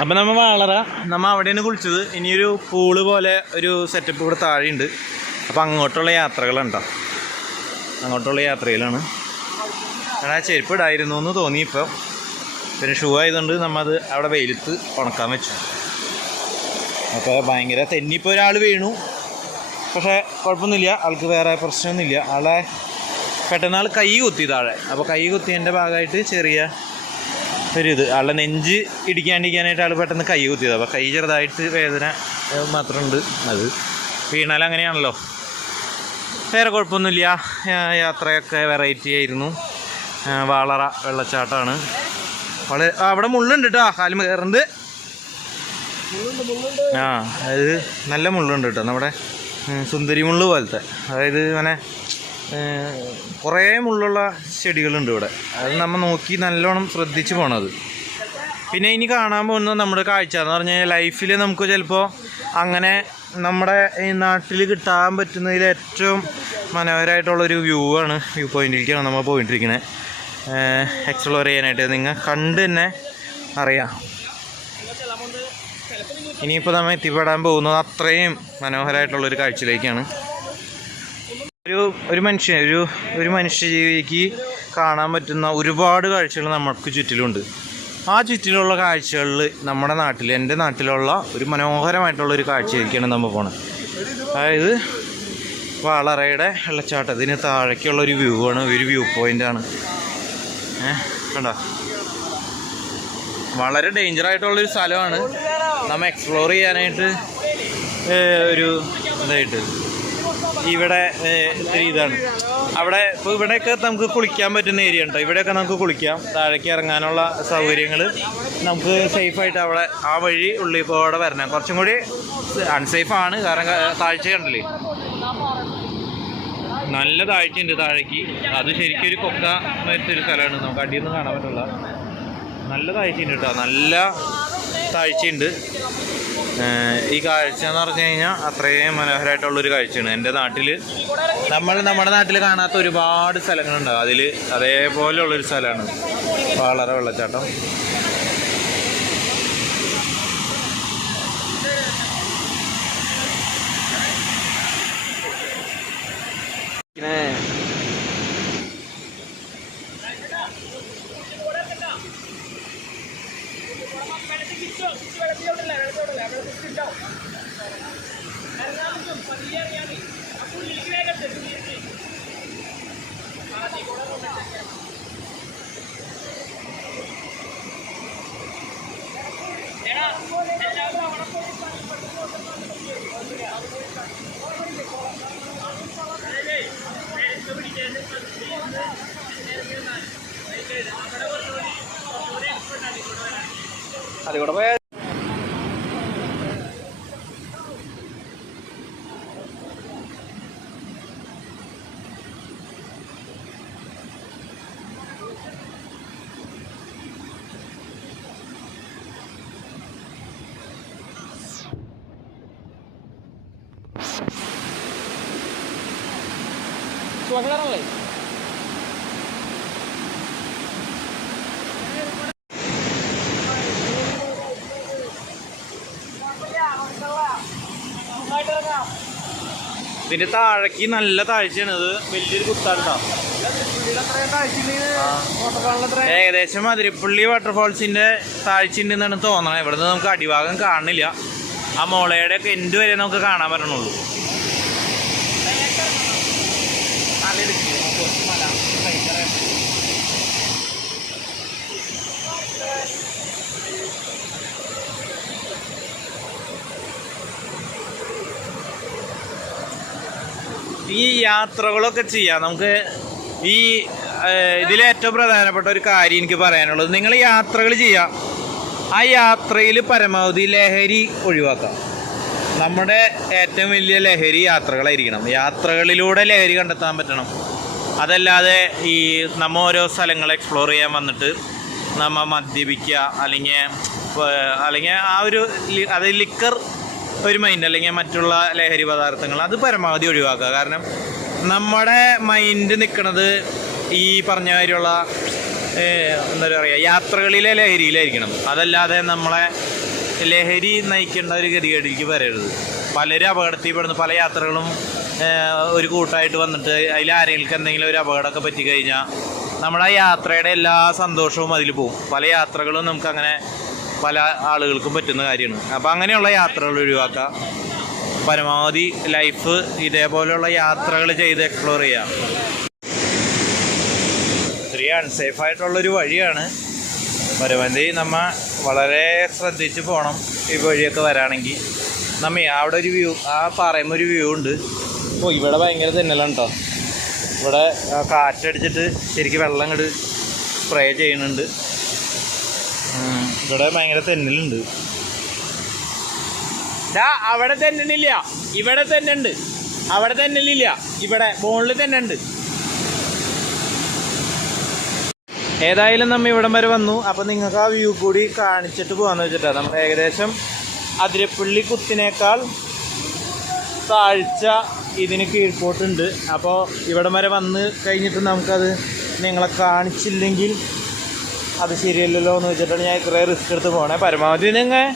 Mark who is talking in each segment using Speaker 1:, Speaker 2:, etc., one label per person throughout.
Speaker 1: അപ്പം നമ്മൾ വളറ. നമ്മ അവിടെയാണ് കുളിച്ചത്. ഇനിയൊരു പൂൾ പോലെ ഒരു സെറ്റപ്പ് ഇവിടെ താഴെയുണ്ട്. അപ്പം അങ്ങോട്ടുള്ള യാത്രകളുണ്ടോ? അങ്ങോട്ടുള്ള യാത്രയിലാണ്. ആ ചെരുപ്പ് ഇടായിരുന്നു എന്ന് തോന്നി ഇപ്പം. പിന്നെ ഷൂ ആയതുകൊണ്ട് നമ്മത് അവിടെ വെയിലത്ത് ഉണക്കാൻ വെച്ചു. അപ്പോൾ ഭയങ്കര തെന്നിപ്പോൾ ഒരാൾ വീണു. പക്ഷെ കുഴപ്പമൊന്നുമില്ല. ആൾക്ക് വേറെ പ്രശ്നമൊന്നുമില്ല. ആളെ പെട്ടെന്ന് കൈ കുത്തി താഴെ. അപ്പോൾ കൈ കുത്തിയതിന്റെ ഭാഗമായിട്ട് ചെറിയ ഒരു ഇത്. ആളുടെ നെഞ്ച് ഇടിക്കാണ്ടിരിക്കാനായിട്ട് ആൾ പെട്ടെന്ന് കൈ കുത്തിയത്. അപ്പോൾ കൈ ചെറുതായിട്ട് വേദന മാത്രമുണ്ട് അത്. വീണാൽ അങ്ങനെയാണല്ലോ. വേറെ കുഴപ്പമൊന്നുമില്ല. യാത്രയൊക്കെ വെറൈറ്റി ആയിരുന്നു. വാളറ വെള്ളച്ചാട്ടമാണ്. വളരെ അവിടെ മുള്ളുണ്ട് കേട്ടോ കാലും കയറുന്നത് ആ അത് നല്ല മുള്ളുണ്ട് കേട്ടോ നമ്മുടെ സുന്ദരി മുള്ള് പോലത്തെ. അതായത് ഇങ്ങനെ കുറേ മുള്ളുള്ള ചെടികളുണ്ട് ഇവിടെ. അത് നമ്മൾ നോക്കി നല്ലോണം ശ്രദ്ധിച്ച് പോണത് പിന്നെ ഇനി കാണാൻ പോകുന്നത് നമ്മുടെ കാഴ്ച എന്ന് പറഞ്ഞു കഴിഞ്ഞാൽ ലൈഫിൽ നമുക്ക് ചിലപ്പോൾ അങ്ങനെ നമ്മുടെ ഈ നാട്ടിൽ കിട്ടാൻ പറ്റുന്നതിൽ ഏറ്റവും മനോഹരമായിട്ടുള്ളൊരു വ്യൂ ആണ് വ്യൂ പോയിന്റിലേക്കാണ് നമ്മൾ പോയിട്ടിരിക്കുന്നത് എക്സ്പ്ലോർ ചെയ്യാനായിട്ട് നിങ്ങൾ കണ്ട് തന്നെ അറിയാം. ഇനിയിപ്പോൾ നമ്മൾ എത്തിപ്പെടാൻ പോകുന്നത് അത്രയും മനോഹരമായിട്ടുള്ളൊരു കാഴ്ചയിലേക്കാണ്. ഒരു ഒരു മനുഷ്യൻ ഒരു ഒരു മനുഷ്യജീവിക്ക് കാണാൻ പറ്റുന്ന ഒരുപാട് കാഴ്ചകൾ നമുക്ക് ചുറ്റിലുണ്ട്. ആ ചുറ്റിലുള്ള കാഴ്ചകളിൽ നമ്മുടെ നാട്ടിൽ എന്റെ നാട്ടിലുള്ള ഒരു മനോഹരമായിട്ടുള്ള ഒരു കാഴ്ചയിലേക്കാണ് നമ്മൾ പോണത്. അതായത് വളറയുടെ വെള്ളച്ചാട്ടത്തിന് താഴേക്കുള്ള ഒരു വ്യൂ ആണ് ഒരു വ്യൂ പോയിന്റ് ആണ്. ഏഹ് കണ്ടോ? വളരെ ഡേഞ്ചർ ആയിട്ടുള്ളൊരു സ്ഥലമാണ്. നമ്മൾ എക്സ്പ്ലോർ ചെയ്യാനായിട്ട് ഒരു ഇതായിട്ട്. ഇവിടെ ഇത്തിരി ഇതാണ്. അവിടെ ഇപ്പോൾ ഇവിടെയൊക്കെ നമുക്ക് കുളിക്കാൻ പറ്റുന്ന ഏരിയ ഉണ്ട്. ഇവിടെയൊക്കെ നമുക്ക് കുളിക്കാം. താഴേക്ക് ഇറങ്ങാനുള്ള സൗകര്യങ്ങൾ നമുക്ക് സേഫായിട്ട് അവിടെ ആ വഴി ഉള്ളിൽ ഇപ്പോൾ അവിടെ വരണം. കുറച്ചും കൂടി അൺസേഫ് ആണ്. കാരണം താഴ്ച നല്ല താഴ്ചയുണ്ട് താഴേക്ക്. അത് ശരിക്കും ഒരു കൊക്ക മറ്റൊരു സ്ഥലമാണ്. നമുക്ക് അടിയിൽ നിന്ന് കാണാൻ പറ്റുള്ള. നല്ല താഴ്ചയുണ്ട് കേട്ടോ. നല്ല താഴ്ചയുണ്ട് ഈ കാഴ്ച എന്ന് പറഞ്ഞു കഴിഞ്ഞാൽ അത്രയും മനോഹരമായിട്ടുള്ളൊരു കാഴ്ചയാണ്. എന്റെ നാട്ടിൽ നമ്മൾ നമ്മുടെ നാട്ടിൽ കാണാത്ത ഒരുപാട് സ്ഥലങ്ങളുണ്ട്. അതിൽ അതേപോലെയുള്ളൊരു സ്ഥലമാണ് വളരെ വെള്ളച്ചാട്ടം പിന്നെ അതികൂടെ പോയ ഇതിന്റെ താഴേക്ക് നല്ല താഴ്ചയാണ്. ഇത് വലിയൊരു കുത്താട്ടോ ഏകദേശം അതിരപ്പള്ളി വാട്ടർഫാൾസിന്റെ താഴ്ച ഉണ്ടെന്നാണ് തോന്നണത് ഇവിടുന്ന് നമുക്ക് അടിഭാഗം കാണില്ല ആ മോളയുടെ ഒക്കെ എൻഡ് വരെ നമുക്ക് കാണാൻ പറ്റണുള്ളൂ. ഈ യാത്രകളൊക്കെ ചെയ്യാം. നമുക്ക് ഈ ഇതിലെ ഏറ്റവും പ്രധാനപ്പെട്ട ഒരു കാര്യം എനിക്ക് പറയാനുള്ളത്. നിങ്ങൾ യാത്രകൾ ചെയ്യാം ആ യാത്രയിൽ പരമാവധി ലഹരി ഒഴിവാക്കാം നമ്മുടെ ഏറ്റവും വലിയ ലഹരി യാത്രകളായിരിക്കണം. യാത്രകളിലൂടെ ലഹരി കണ്ടെത്താൻ പറ്റണം. അതല്ലാതെ ഈ നമ്മ ഓരോ സ്ഥലങ്ങൾ എക്സ്പ്ലോർ ചെയ്യാൻ വന്നിട്ട് നമ്മൾ മദ്യപിക്കുക അല്ലെങ്കിൽ അല്ലെങ്കിൽ ആ ഒരു അത് ലിക്കർ ഒരു മൈൻഡ് അല്ലെങ്കിൽ മറ്റുള്ള ലഹരി പദാർത്ഥങ്ങൾ അത് പരമാവധി ഒഴിവാക്കുക. കാരണം നമ്മുടെ മൈൻഡ് നിൽക്കുന്നത് ഈ പറഞ്ഞ കാര്യമുള്ള എന്താ പറയുക യാത്രകളിലെ ലഹരിയിലായിരിക്കണം. അതല്ലാതെ നമ്മളെ ലഹരി നയിക്കേണ്ട ഒരു ഗതികേടിലേക്ക് വരരുത്. പലരും അപകടത്തിൽ പെടുന്നു പല യാത്രകളും ഒരു കൂട്ടായിട്ട് വന്നിട്ട് അതിൽ ആരെങ്കിലും എന്തെങ്കിലും ഒരു അപകടമൊക്കെ പറ്റിക്കഴിഞ്ഞാൽ നമ്മുടെ യാത്രയുടെ എല്ലാ സന്തോഷവും അതിൽ പോകും പല യാത്രകളും നമുക്ക് അങ്ങനെ പല ആളുകൾക്കും പറ്റുന്ന കാര്യമാണ്. അപ്പോൾ അങ്ങനെയുള്ള യാത്രകൾ ഒഴിവാക്കുക പരമാവധി ലൈഫ് ഇതേപോലെയുള്ള യാത്രകൾ ചെയ്ത് എക്സ്പ്ലോർ ചെയ്യാം. ഒത്തിരി അൺസേഫ് ആയിട്ടുള്ളൊരു വഴിയാണ്. പരമാവധി നമ്മൾ വളരെ ശ്രദ്ധിച്ച് പോകണം ഈ വഴിയൊക്കെ വരാണെങ്കിൽ നമ്മ അവിടെ ഒരു വ്യൂ ആ പറയുമ്പോൾ ഒരു വ്യൂ ഉണ്ട്. ഓ ഇവിടെ ഭയങ്കര തെന്നലാണ് കേട്ടോ ഇവിടെ കാറ്റടിച്ചിട്ട് ശരിക്കും വെള്ളം ഇങ്ങോട്ട് സ്പ്രേ ചെയ്യുന്നുണ്ട്. ഇവിടെ ഭയങ്കര തെന്നലുണ്ട്. അവിടെ തെന്നണില്ല ഇവിടെ തന്നെ ഉണ്ട് അവിടെ തെന്നലില്ല. ഇവിടെ ബോണിൽ തന്നെ ഉണ്ട് ഏതായാലും നമ്മൾ ഇവിടം വരെ വന്നു. അപ്പോൾ നിങ്ങൾക്ക് ആ വ്യൂ കൂടി കാണിച്ചിട്ട് പോകാന്ന് വെച്ചിട്ടാണ് നമ്മൾ ഏകദേശം അതിരപ്പള്ളി കുത്തിനേക്കാൾ താഴ്ച ഇതിന് കീഴ്പോട്ടുണ്ട്. അപ്പോൾ ഇവിടം വരെ വന്ന് കഴിഞ്ഞിട്ട് നമുക്കത് നിങ്ങളെ കാണിച്ചില്ലെങ്കിൽ അത് ശരിയല്ലല്ലോ എന്ന് വെച്ചിട്ടാണ് ഞാൻ കുറേ റിസ്ക് എടുത്ത് പോകണേ പരമാവധി നിങ്ങൾ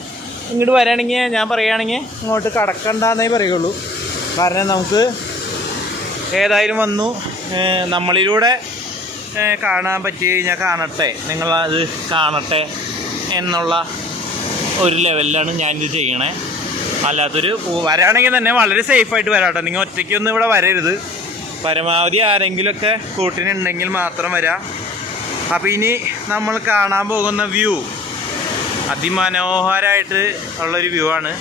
Speaker 1: ഇങ്ങോട്ട് വരികയാണെങ്കിൽ ഞാൻ പറയുകയാണെങ്കിൽ ഇങ്ങോട്ട് കടക്കണ്ടെന്നേ പറയുള്ളൂ. കാരണം നമുക്ക് ഏതായാലും വന്നു. നമ്മളിലൂടെ കാണാൻ പറ്റി കഴിഞ്ഞാൽ കാണട്ടെ. നിങ്ങളത് കാണട്ടെ എന്നുള്ള ഒരു ലെവലിലാണ് ഞാനിത് ചെയ്യണേ. അല്ലാത്തൊരു വരാണെങ്കിൽ തന്നെ വളരെ സേഫായിട്ട് വരാട്ടോ. നിങ്ങൾ ഒറ്റയ്ക്കൊന്നും ഇവിടെ വരരുത്. പരമാവധി ആരെങ്കിലുമൊക്കെ കൂട്ടിനുണ്ടെങ്കിൽ മാത്രം വരാം. അപ്പോൾ ഇനി നമ്മൾ കാണാൻ പോകുന്ന വ്യൂ. അതിമനോഹരമായിട്ട് ഉള്ളൊരു വ്യൂ ആണ്.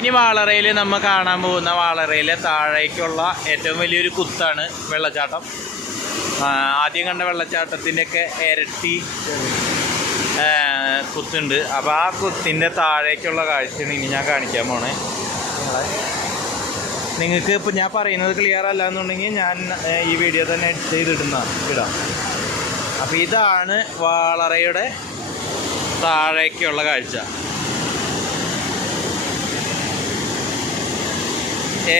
Speaker 1: ഇനി വാളറയിൽ നമ്മൾ കാണാൻ പോകുന്ന വാളറയിലെ താഴേക്കുള്ള ഏറ്റവും വലിയൊരു കുത്താണ് വെള്ളച്ചാട്ടം. ആദ്യം കണ്ട വെള്ളച്ചാട്ടത്തിന്റെയൊക്കെ ഇരട്ടി കുത്തുണ്ട്. അപ്പോൾ ആ കുത്തിന്റെ താഴേക്കുള്ള കാഴ്ചയാണ് ഇനി ഞാൻ കാണിക്കാൻ പോണേ. നിങ്ങൾക്ക് ഇപ്പോൾ ഞാൻ പറയുന്നത് ക്ലിയർ അല്ല എന്നുണ്ടെങ്കിൽ ഞാൻ ഈ വീഡിയോ തന്നെ എഡിറ്റ് ചെയ്തിടുന്ന ഇടാം. അപ്പോൾ ഇതാണ് വാളറയുടെ താഴേക്കുള്ള കാഴ്ച.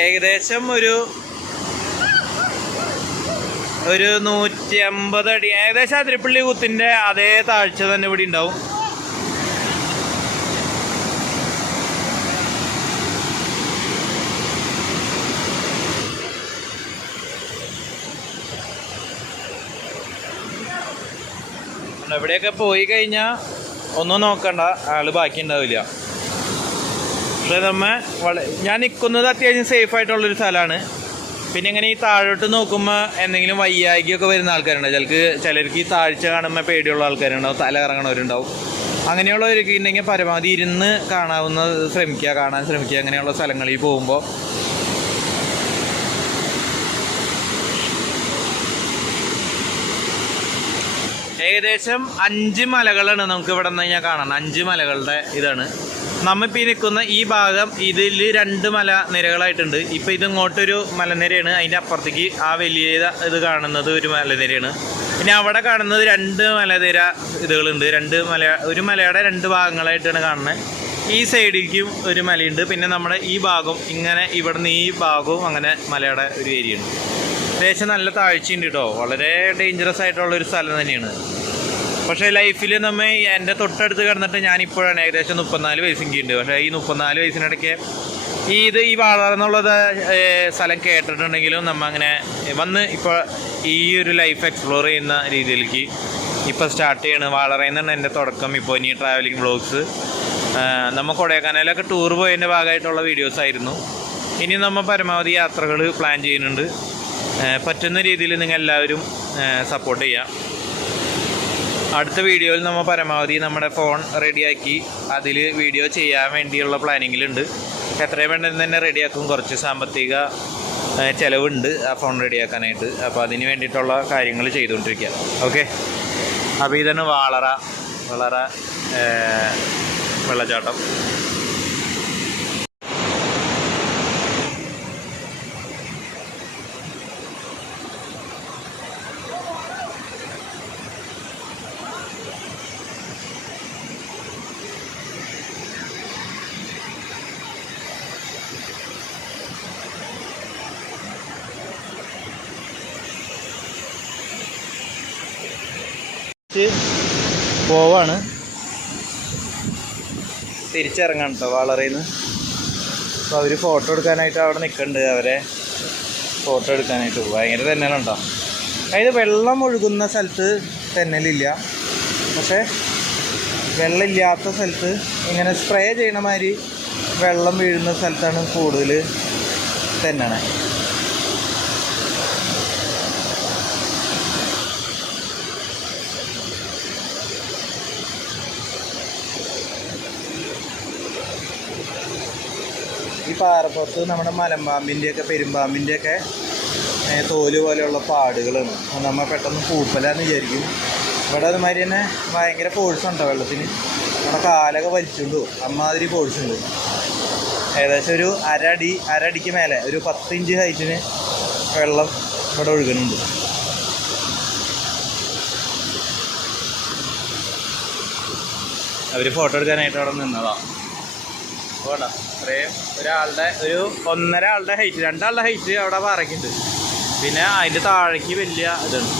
Speaker 1: ഏകദേശം ഒരു ഒരു നൂറ്റി അമ്പത് അടി ഏകദേശം അതിരപ്പള്ളി കുത്തിന്റെ അതേ താഴ്ച തന്നെ ഇവിടെ ഉണ്ടാവും. എവിടെയൊക്കെ പോയി കഴിഞ്ഞാൽ ഒന്നും നോക്കണ്ട. ആൾ ബാക്കി ഉണ്ടാവില്ല പക്ഷെ നമ്മ ഞാൻ നിൽക്കുന്നത് അത്യാവശ്യം സേഫ് ആയിട്ടുള്ളൊരു സ്ഥലമാണ് പിന്നെ ഇങ്ങനെ ഈ താഴോട്ട് നോക്കുമ്പോൾ എന്തെങ്കിലും വയ്യായികയൊക്കെ വരുന്ന ആൾക്കാരുണ്ട്. ചിലർക്ക് ചിലർക്ക് ഈ താഴ്ച കാണുമ്പോൾ പേടിയുള്ള ആൾക്കാരുണ്ടാവും തല കറങ്ങണവരുണ്ടാവും. അങ്ങനെയുള്ളവരൊക്കെ ഉണ്ടെങ്കിൽ പരമാവധി ഇരുന്ന് കാണാവുന്ന ശ്രമിക്കുക കാണാൻ ശ്രമിക്കുക. അങ്ങനെയുള്ള സ്ഥലങ്ങളിൽ പോകുമ്പോൾ ഏകദേശം അഞ്ച് മലകളാണ് നമുക്ക് ഇവിടെ നിന്ന് കഴിഞ്ഞാൽ കാണാൻ അഞ്ച് മലകളുടെ ഇതാണ്. നമ്മിപ്പോൾ ഈ നിൽക്കുന്ന ഈ ഭാഗം ഇതിൽ രണ്ട് മല നിരകളായിട്ടുണ്ട്. ഇപ്പോൾ ഇതിങ്ങോട്ടൊരു മലനിരയാണ്. അതിന്റെ അപ്പുറത്തേക്ക് ആ വലിയ ഇത് കാണുന്നത് ഒരു മലനിരയാണ്. പിന്നെ അവിടെ കാണുന്നത് രണ്ട് മലനിര ഇതുകളുണ്ട്. രണ്ട് മല ഒരു മലയുടെ രണ്ട് ഭാഗങ്ങളായിട്ടാണ് കാണുന്നത്. ഈ സൈഡിലേക്കും ഒരു മലയുണ്ട്. പിന്നെ നമ്മുടെ ഈ ഭാഗം ഇങ്ങനെ ഇവിടുന്ന് ഈ ഭാഗവും അങ്ങനെ മലയുടെ ഒരു ഏരിയ ഉണ്ട് അത്യാവശ്യം നല്ല താഴ്ചയുണ്ട് കേട്ടോ. വളരെ ഡേഞ്ചറസ് ആയിട്ടുള്ള ഒരു സ്ഥലം തന്നെയാണ്. പക്ഷേ ലൈഫിൽ നമ്മൾ എന്റെ തൊട്ടടുത്ത് കിടന്നിട്ട് ഞാനിപ്പോഴാണ് ഏകദേശം മുപ്പത്തിനാല് വയസ്സെങ്കിലുണ്ട് പക്ഷേ ഈ മുപ്പത്തിനാല് വയസ്സിനിടയ്ക്ക് ഈ ഇത് ഈ വളർന്നുള്ളത് സ്ഥലം കേട്ടിട്ടുണ്ടെങ്കിലും നമ്മൾ അങ്ങനെ വന്ന് ഇപ്പോൾ ഈ ഒരു ലൈഫ് എക്സ്പ്ലോർ ചെയ്യുന്ന രീതിയിലേക്ക് ഇപ്പോൾ സ്റ്റാർട്ട് ചെയ്യണ്. വളരെന്നാണ് എന്റെ തുടക്കം. ഇപ്പോൾ ഇനി ട്രാവലിംഗ് വ്ളോഗ്സ് നമ്മൾ കൊടൈക്കനാലൊക്കെ ടൂർ പോയതിന്റെ ഭാഗമായിട്ടുള്ള വീഡിയോസ് ആയിരുന്നു. ഇനി നമ്മൾ പരമാവധി യാത്രകൾ പ്ലാൻ ചെയ്യുന്നുണ്ട്. പറ്റുന്ന രീതിയിൽ നിങ്ങൾ എല്ലാവരും സപ്പോർട്ട് ചെയ്യാം. അടുത്ത വീഡിയോയിൽ നമ്മൾ പരമാവധി നമ്മുടെ ഫോൺ റെഡിയാക്കി അതിൽ വീഡിയോ ചെയ്യാൻ വേണ്ടിയുള്ള പ്ലാനിങ്ങിലുണ്ട് എത്രയും വേണ്ടത് തന്നെ റെഡിയാക്കും കുറച്ച് സാമ്പത്തിക ചിലവുണ്ട് ആ ഫോൺ റെഡിയാക്കാനായിട്ട് അപ്പോൾ അതിന് വേണ്ടിയിട്ടുള്ള കാര്യങ്ങൾ ചെയ്തുകൊണ്ടിരിക്കുക ഓക്കെ അപ്പോൾ ഇതാണ് വാളറ. വളറ വെള്ളച്ചാട്ടം. പോവാണ്. തിരിച്ചിറങ്ങാണ് കേട്ടോ വളറയിന്ന് അപ്പോൾ അവർ ഫോട്ടോ എടുക്കാനായിട്ട് അവിടെ നിൽക്കുന്നുണ്ട് അവരെ. ഫോട്ടോ എടുക്കാനായിട്ട് ഭയങ്കര തെന്നലുണ്ടോ അതായത് വെള്ളം ഒഴുകുന്ന സ്ഥലത്ത് തെന്നലില്ല. പക്ഷേ വെള്ളമില്ലാത്ത സ്ഥലത്ത് ഇങ്ങനെ സ്പ്രേ ചെയ്യണ മാതിരി വെള്ളം വീഴുന്ന സ്ഥലത്താണ് കൂടുതൽ തെന്നണേ. പാറപ്പുറത്ത് നമ്മുടെ മലമ്പാമ്പിന്റെയൊക്കെ പെരുമ്പാമ്പിന്റെയൊക്കെ തോൽ പോലെയുള്ള പാടുകളാണ്. നമ്മൾ പെട്ടെന്ന് പൂപ്പലാന്ന് വിചാരിക്കും. ഇവിടെ അതുമാതിരി തന്നെ ഭയങ്കര ഫോഴ്സ് ഉണ്ടോ വെള്ളത്തിന്. നമ്മുടെ കാലൊക്കെ വലിച്ചുകൊണ്ട് പോകും അമ്മാതിരി ഫോഴ്സ് ഉണ്ട്. ഏകദേശം ഒരു അരടി അരടിക്ക് മേലെ ഒരു പത്ത് ഇഞ്ച് ഹൈറ്റിന് വെള്ളം ഇവിടെ ഒഴുകുന്നുണ്ട്. അവർ ഫോട്ടോ എടുക്കാനായിട്ട് അവിടെ നിന്നതാണ് പോടാ അത്രയും ഒരാളുടെ ഒരു ഒന്നര ആളുടെ ഹൈറ്റ് രണ്ടാളുടെ ഹൈറ്റ് അവിടെ പറക്കുന്നുണ്ട് പിന്നെ അതിന്റെ താഴേക്ക് വലിയ ഇതുണ്ട്.